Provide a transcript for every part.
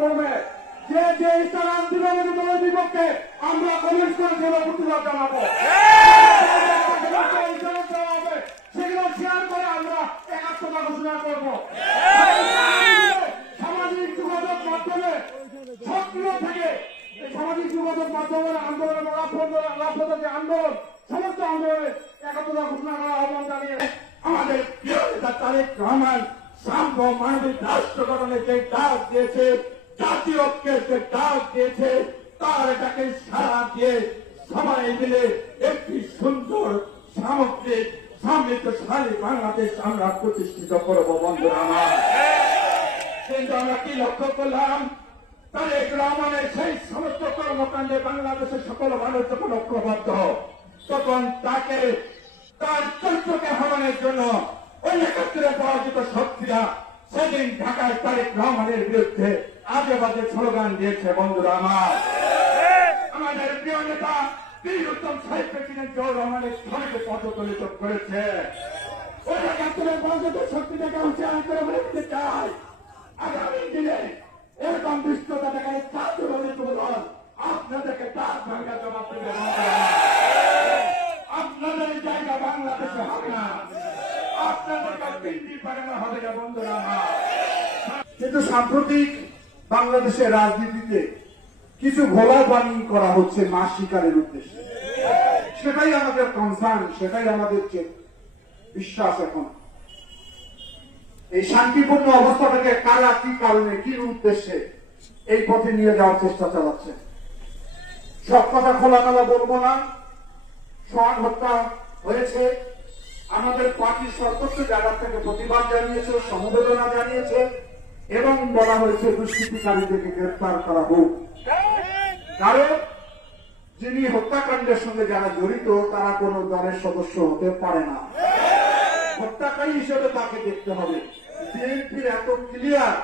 করবে যে যে ইসলাম আন্দোলনের দলের বিপক্ষে আমরা কমিউনিস্ট করে প্রতিবাদ জানাবো সেগুলো শেয়ার করে আমরা একাত্মতা ঘোষণা করবো। সামাজিক যোগাযোগ মাধ্যমে সক্রিয় থেকে সামাজিক যোগাযোগ মাধ্যমের আন্দোলন রাষ্ট্রপতি আন্দোলন সমস্ত আন্দোলনে একাত্মতা ঘোষণা করা আহ্বান জানিয়ে আমাদের প্রিয় নেতা তারেক রহমান সাম্য মানবিক রাষ্ট্র গঠনের যে ডাক দিয়েছে, জাতীয় ঐক্যের যে ডাক দিয়েছে, তার এটাকে সাড়া দিয়ে সবাই মিলে একটি সুন্দর সামগ্রিক সমৃদ্ধশালী বাংলাদেশ আমরা প্রতিষ্ঠিত করবো। বন্ধুরা আমার, কিন্তু আমরা কি লক্ষ্য করলাম, তারেক রহমানের সেই সমস্ত কর্মকাণ্ডে বাংলাদেশের সকল মানুষ যখন ঐক্যবদ্ধ, তখন তাকে তার চরিত্রকে হরণের জন্য ওই একাত্তরে পরাজিত শক্তিরা সেদিন ঢাকায় তারেক রহমানের বিরুদ্ধে আজে বাজে স্লোগান দিয়েছে। বন্ধুরা আমার, আমাদের প্রিয় নেতা বীর উত্তম শহীদ প্রেসিডেন্ট জিয়াউর রহমানের ছবিকে পদদলিত করেছে। ওই একাত্তরে পরাজিত শক্তিটাকে উচ্চারণ করে বলে দিতে চাই, আগামী দিনে এরকম দুষ্টতা দেখায় ছাত্র দল আপনাদেরকে তার ভাঙ্গা জবাব দেবে। আপনাদের জায়গা বাংলাদেশে হবে না, আপনাদেরকে পিন্ডি পাঠানো হবে না। বন্ধুরা আমার, কিন্তু সাম্প্রতিক বাংলাদেশের রাজনীতিতে কিছু ঘোলা পানি করা হচ্ছে মাছ শিকারের উদ্দেশ্যে, সেটাই আমাদের কনসার্ন, সেটাই আমাদের বিশ্বাস এখন এই শান্তিপূর্ণ অবস্থাটাকে কারা কি কারণে কি উদ্দেশ্যে এই পথে নিয়ে যাওয়ার চেষ্টা চালাচ্ছে। সব কথা খোলামেলা বলবো না। সোহাগ হত্যা হয়েছে, আমাদের পার্টির সর্বোচ্চ জায়গা থেকে প্রতিবাদ জানিয়েছে, সমবেদনা জানিয়েছে এবং বলা হয়েছে দুষ্কৃতিকারীদেরকে গ্রেফতার করা হোক। কারণ যিনি হত্যাকাণ্ডের সঙ্গে যারা জড়িত তারা কোন দলের সদস্য হতে পারে না, হত্যাকারী হিসেবে তাকে দেখতে হবে। বিএনপির এত ক্লিয়ার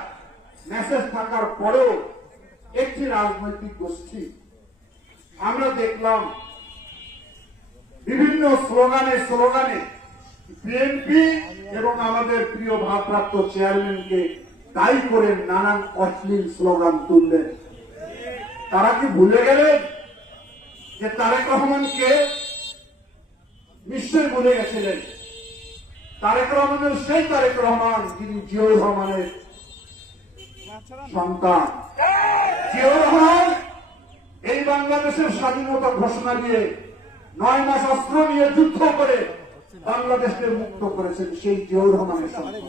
মেসেজ থাকার পরেও একটি রাজনৈতিক গোষ্ঠী আমরা দেখলাম বিভিন্ন স্লোগানে বিএনপি এবং আমাদের প্রিয় ভারপ্রাপ্ত চেয়ারম্যানকে দায়ী করে নানান অশ্লীল স্লোগান তুললেন। তারা কি ভুলে গেলেন যে তারেক রহমানকে? নিশ্চয় ভুলে গেছিলেন। তারেক রহমানের সেই তারেক রহমান যিনি জিয়াউর রহমানের সন্তান। জিয়াউর রহমান এই বাংলাদেশের স্বাধীনতা ঘোষণা দিয়ে 9 মাস অস্ত্র নিয়ে যুদ্ধ করে বাংলাদেশকে মুক্ত করেছেন সেই জিয়াউর রহমানের সন্তান।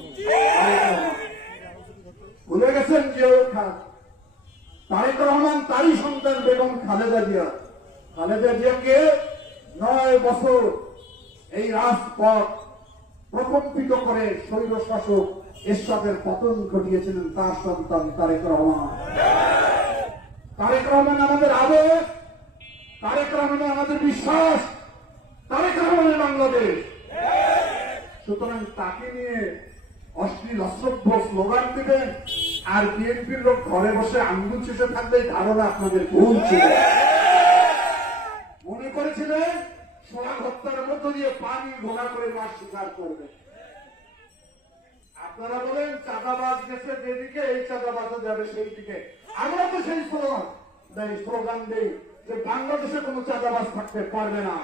ভুলে গেছেন জিয়াউর খান? তারেক রহমান তারই সন্তান বেগম খালেদা জিয়া। খালেদা জিয়াকে 9 বছর এই রাজপথ প্রকম্পিত করে স্বৈর শাসক এরশাদের পতন ঘটিয়েছিলেন তার সন্তান তারেক রহমান। তারেক রহমান আমাদের আবেগ, তারেক রহমান আমাদের বিশ্বাস, তারেক রহমানের বাংলাদেশ। সুতরাং তাকে নিয়ে অশ্লীল অসভ্য স্লোগান দিবেন আর বিএনপির লোক ঘরে বসে আঙ্গুল চুষে থাকলে ধারণা আপনাদের ভুল ছিল। মনে করেছিলেন সোহাগ হত্যার মধ্য দিয়ে পানি ঘোড়া করে মাছ শিকার করবে। আপনারা বলেন চাঁদাবাজ গেছে যেদিকে এই চাঁদাবাজও যাবে সেই দিকে। আমরা তো সেই স্লোগান দেই যে বাংলাদেশে কোনো চাঁদাবাজ থাকতে পারবে না।